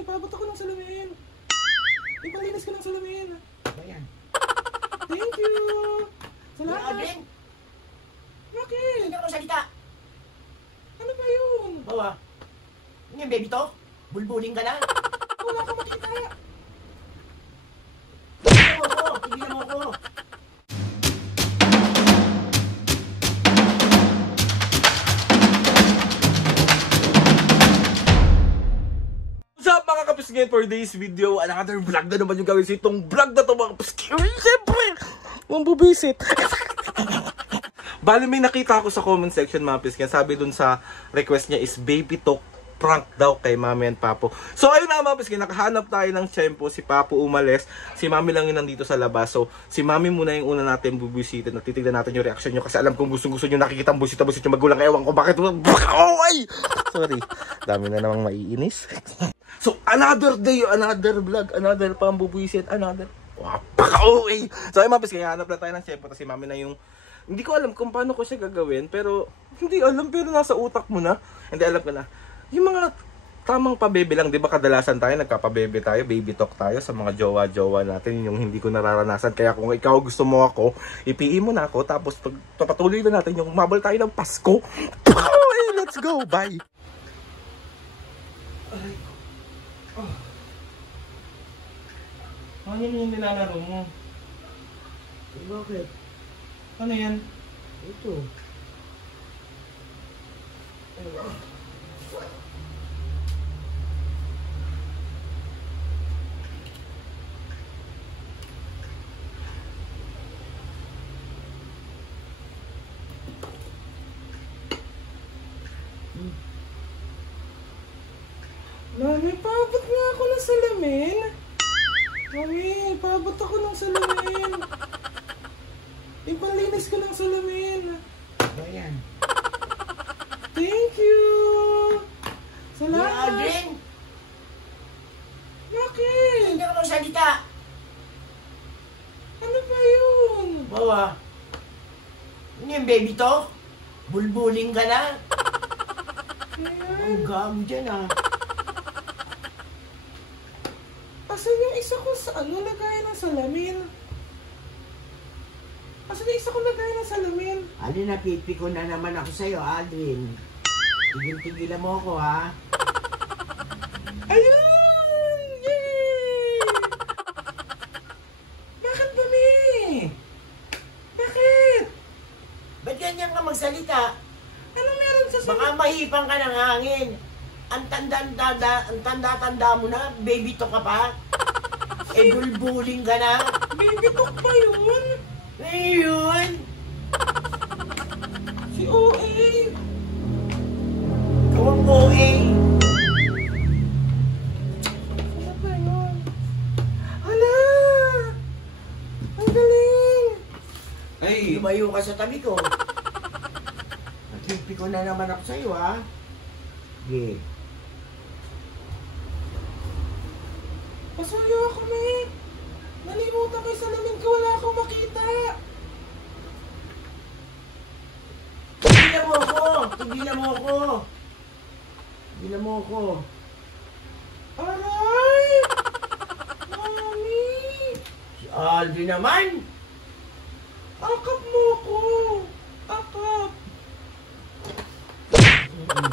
Paabot ako ng salamin. Ipalinis ko ng salamin. Ayan. Thank you. Salamat. Alden, Bakit? hindi ka salita. Ano ba yun? Bawa. Ano yung baby to? Bulbuling ka na. Wala ka makita. Tigilan mo ako. What's up mga kapisngin, for today's video, another vlog na naman yung gawin sa itong vlog na to mga kapisngin. Siyempre, mambubisit. Bali may nakita ako sa comment section mga kapisngin, sabi dun sa request niya is baby talk prank daw kay Mami and Papo. So ayun na mga kapisngin, nakahanap tayo ng tiyempo, si Papo umalis, si Mami lang yun nandito sa labas. So si Mami muna yung una natin bubisitin at titignan natin yung reaction nyo kasi alam kong gusto nyo nakikita ang busit-busit yung magulang. Ewan ko bakit. Oh, ay! Sorry, dami na namang maiinis. So, another day, another vlog, another pambubuisit, another... Wapaka-OA! So, ay mapis, kaya hanap na tayo ng chef. Kasi mami na yung... Hindi ko alam kung paano ko siya gagawin, pero... Hindi alam, pero nasa utak mo na. Hindi, alam ko na. Yung mga tamang pabebe lang, di ba kadalasan tayo, nagkapabebe tayo, baby talk tayo sa mga jowa-jowa natin. Yung hindi ko nararanasan. Kaya kung ikaw gusto mo ako, ipiin mo na ako, tapos patuloy na natin yung mabal tayo ng Pasko. OA! Let's go! Bye! Ay, oh. Ano yung nilalaro mo? Bakit? Ano yan? Ito. Mami, paabot nga ako ng salamin. Mami, paabot ako ng salamin. Ipalinis ko ng salamin. Ayan. Thank you. Salamat. Alden, Bakit? hindi ka salita. Ano ba yun? Bawa. Ano yung baby to? Bulbuling ka na. Ayan. Ang gago dyan ah. Asan yung isa ko sa lagayan ng salamin? Asan yung isa ko lagayan ng salamin? Alden, napipi ko na naman ako sa'yo, Alden. Tigil-tigilan mo ako, ha? Ayun! Yay! Bakit ba, Mi? Bakit? Ba't ganyan ka magsalita? Ano meron sa Baka mahipang ka ng hangin. Ang tanda-tanda mo na, baby to ka pa. Eh, bulbuling ka na. baby talk pa yun? Ayun! Si OA! Kung OA. Ano ba yun? Hala! Ang galing! Ay, lumayo ka sa tabi ko. Napipi ko na naman ako sa'yo, ha? Sige. Pasuyo ako, Mi! Nalimutan ko yung salamin ko, wala akong makita! Tigilan mo ako! Tigilan mo ako! Tigilan mo ako! Aray! Mami! Si Alden naman! Akap mo ko! Akap!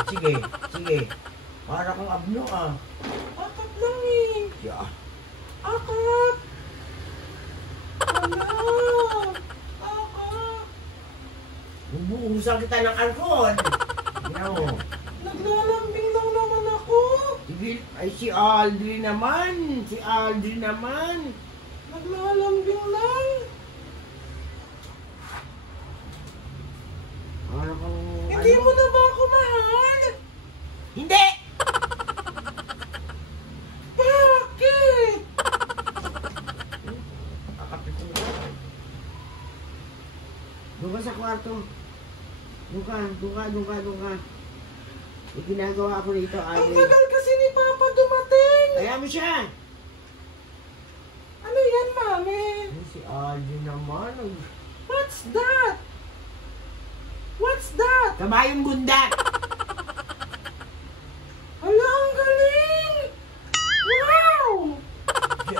Sige, sige. Para kang abno, ah. Akap lang eh! Yeah. Akap! Hala! Akap! Bubuhusan kita ng alcohol. Tingnan mo. Naglalambing lang naman ako! Sige, ay si Alden naman. Si Alden naman. Naglalambing lang! Para kang... Hindi mo na ba ako mahal? Hindi! Bakit? Akapit mo. Doon ka sa kwarto. Doon ka. May ginagawa ako rito, Ang Alden. tagal kasi ni Papa dumating! Kaya mo siya. Ano yan, Mami? Ay, si Alden naman. What's that? What's that? Kabayong bunda. Hala, ang galing!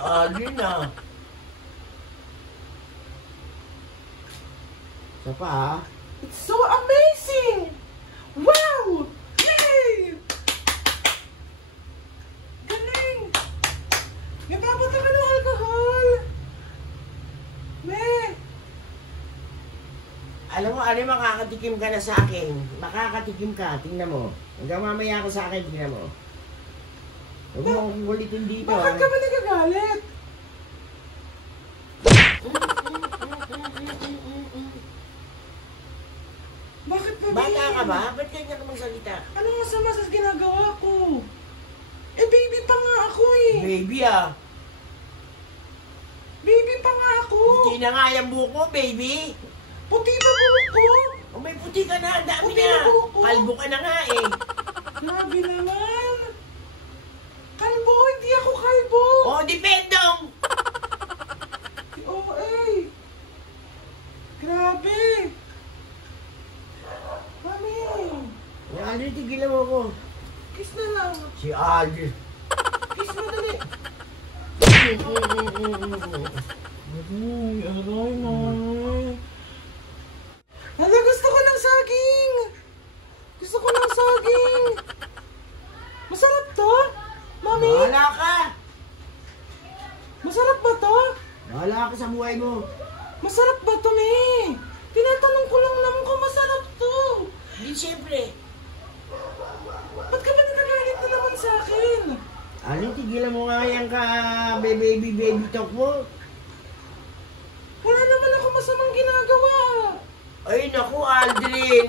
Aldrin ah. Isa pa ha? It's so amazing! Wow! Yay! Galing! Nagkabot naman ng alcohol! Me! Alam mo, ano makakatikim ka na sa akin? Makakatikim ka, tingnan mo. Hanggang mamaya ako sa akin, tingnan mo. Huwag mo akong ulitin dito. Bakit ka ba nagagalit? Bakit ba? Bata ka ba? Ba't ganyan ka magsalita? Anong masama sa ginagawa ko? Eh, baby pa nga ako eh. Baby ah. Baby pa nga ako. Puti na nga yung buhok mo, baby. Puti na buhok ko. O may puti ka na, ang dami Puti na. na buhok ko. Kalbo ka na nga eh. Grabe naman. Kalbo, hindi ako kalbo. O, dependong. Oo, eh. Grabe. Mami, Aldrin, tigilan mo ko. kiss na lang. Si Aldrin. Kiss mo dali. Aray, nay. Hala, gusto ko ng saging. Gusto ko ng saging. Masarap to? Mami, Bahala ka. masarap ba to? Bahala ka sa buhay mo. Masarap ba to, me? Tinatanong ko lang naman kung masarap to. Di siyempre. Ba't ka ba nagagalit na naman sa akin? Aldrin, tigilan mo nga yan ka, baby talk mo. Wala naman ako masamang ginagawa. Ay, naku, Aldrin.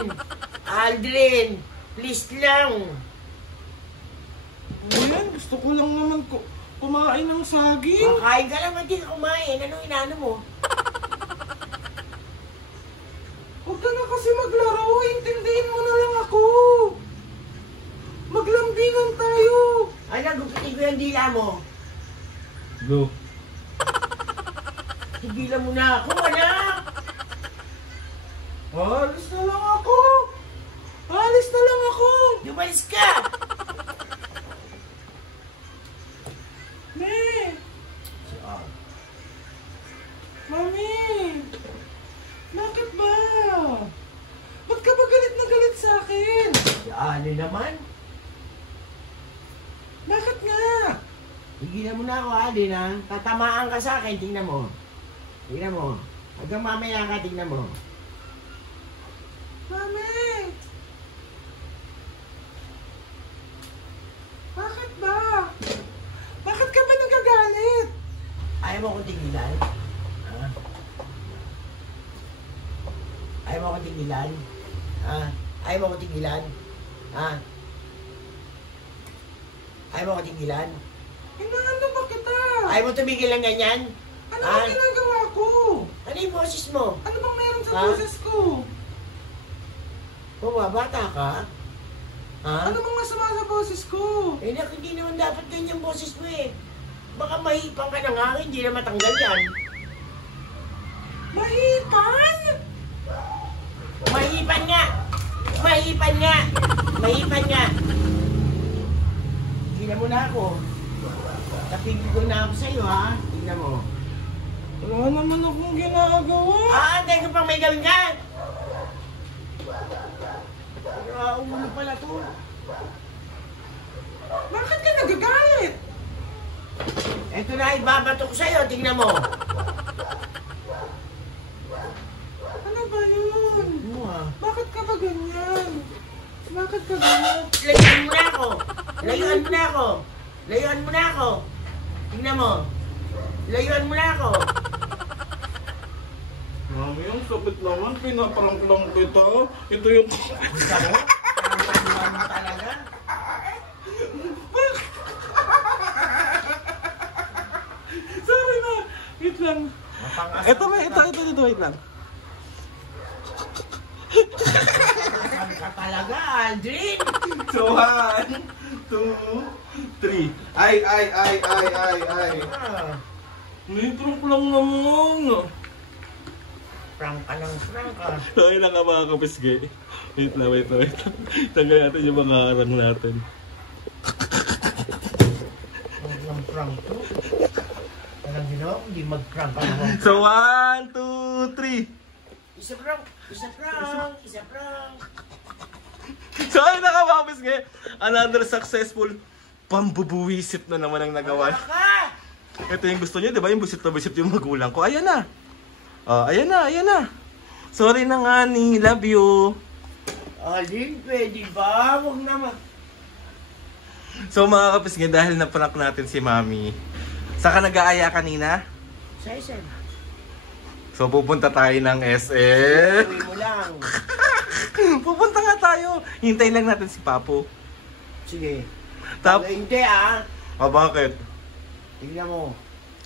Aldrin, please lang. Ayan, gusto ko lang naman kumain ng saging. Makain ka lang, hindi ka kumain. Anong inaano mo? Huwag ka na kasi maglaro. Intindihin mo na lang ako. Maglambingan tayo. Ay, nagupitin ko yung dila mo. Go. Tigilan mo na ako, anak. Alis na lang ako. Alis na lang ako. Lumalis ka. Me. Mami. Bakit ba? Ba't ka ba galit na galit sa akin? Ano naman? Bakit nga? Tigilan mo na ako, Aldrin, ha? Tatamaan ka sa akin, tingnan mo. Tingnan mo. Hanggang mamaya ka, tingnan mo. Mami. Bakit ba? Bakit ka ba nagagalit? Ayaw mo akong tigilan? Ha? Ayaw mo akong tigilan? Ha? Ayaw mo akong tigilan? Ha? Ayaw mo akong tigilan? Inaano ba kita? Ayaw mo tumigil ng ganyan? Ano Ha? ang ginagawa ko? Ano yung boses mo? Ano bang meron sa Ha? boses ko? Bumabata ka? Ha? Ano bang masama sa boses ko? Eh, hindi naman dapat ganyan boses mo eh. Baka mahipang ka ng hangin, hindi na matanggal yan. Mahipan? Mahipan nga! Mahipan nga! Mahipan nga! Tingnan mo na ako. Napigil ko na ako sa'yo, ha? Tingnan mo. Wala naman akong ginagawa. Antay ko pang may gawin ka! Ulo pala to. Bakit ka nagagalit? Eto na, ibabato ko sa'yo. Tingnan mo. Ano ba yun? Ano ah? Bakit ka ba ganyan? Bakit ka ganyan? Layuan mo na ako. Layuan mo na ako. Layuan mo na ako. Tingnan mo. Layuan mo na ako. Mami, ang sakit naman. Pinaparang lang kita. Ito yung... Gusto mo? Parang mo talaga. Sorry na. Wait lang. Mapangas- Ito, wait lang. Saan ka talaga, Aldrin? So, 1, 2, 3. Ay. Ah, May trunk lang naman. prank ka ng prank ka. Okay lang nga mga kapisgay. Wait lang. Tanggal natin yung mga harang natin. Prank ng prank to. Parang gano'n, hindi mag-prank ka naman. So, 1, 2, 3. Isa prank, isa prank, isa prank. So, ayun na ka, Mapis ngayon. Another successful pambubuwisit na naman ang nagawa. Ka! Ito yung gusto niyo, di ba? Yung busit na busit yung magulang ko. Ayan na. Oh, ayan na, ayan na. Sorry na nga ni, love you. Alin, pwede ba? Huwag naman. So, mga kapis ngayon, dahil na-prank natin si Mami. Saan ka nag-aaya kanina? Sa SM. So, pupunta tayo ng SM. Uwi mo lang. Pupunta nga tayo. Hintayin lang natin si Papo. Sige. Tap. Hindi ah. Bakit? Tingnan mo.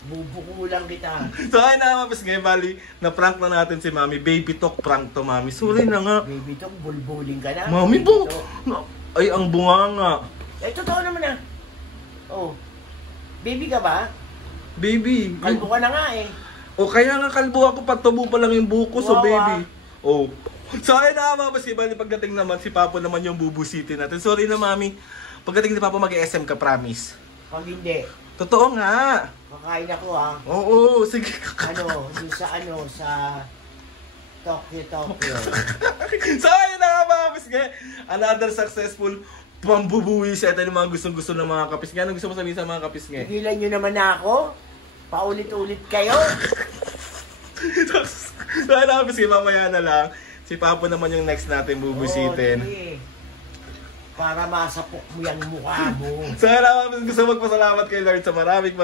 Bubuko lang kita. So, ayun na mapis ngayon, bali, na-prank na natin si Mami. Baby talk prank to, Mami. Sorry na nga. Baby tong bulbuling ka na. Mami, Baby bo! Tok. Ay, ang bunga nga. Eh, totoo naman ah. Oh. Baby ka ba? Baby. Kalbo ka na nga eh. O, kaya nga kalbo ako, pagtubo pa lang yung buko, so Wow, baby. Oh. So, ayun na mga mapis, bali, pagdating naman, si Papo naman yung bubusitin natin. Sorry na, Mami. Pagdating ni Papo, mag-SM ka, promise. Pag hindi, Totoo nga. kakain ako ah. Oo, sige. Dun sa Tokyo. So, ayun na nga mga kapis nga. Another successful pambubuwi sa ito ng mga gustong-gusto ng mga kapis nga. Anong gusto mo sabihin sa mga kapis nga? Tigilan nyo naman ako. Paulit-ulit kayo. So, ayun na kapis nga, mamaya na lang. Si Papo naman yung next natin bubusitin. Oo, sige. Para masapok mo yung mukha mo. So, ayun gusto magpasalamat kay Lord sa maraming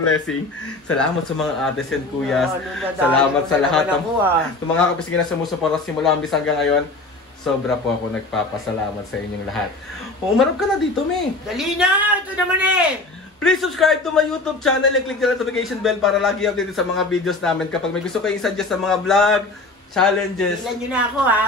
blessing. Salamat sa mga ates and kuyas. Salamat sa lahat ng mga kapis nga na sumusuporta simula hanggang ngayon. Sobra po ako nagpapasalamat sa inyong lahat. Umarap ka na dito, me. Dali na! Ito naman eh! Please subscribe to my YouTube channel and click the notification bell para lagi updated sa mga videos namin. Kapag may gusto kayong suggest sa mga vlog, challenges, Tigilan nyo na ako ha.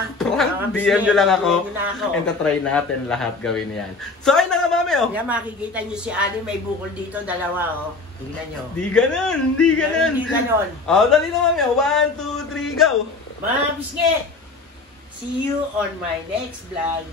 DM nyo lang ako. Tigilan nyo na ako. And try natin lahat gawin yan. So ayun na nga, Mami, oh. Kaya makikita nyo si Ali may bukol dito, dalawa oh. Tingnan nyo. Di ganun, di ganun. Hindi ganon. Oh, dali na, Mami, oh. 1, 2, 3, go! Mga bisngi! See you on my next vlog.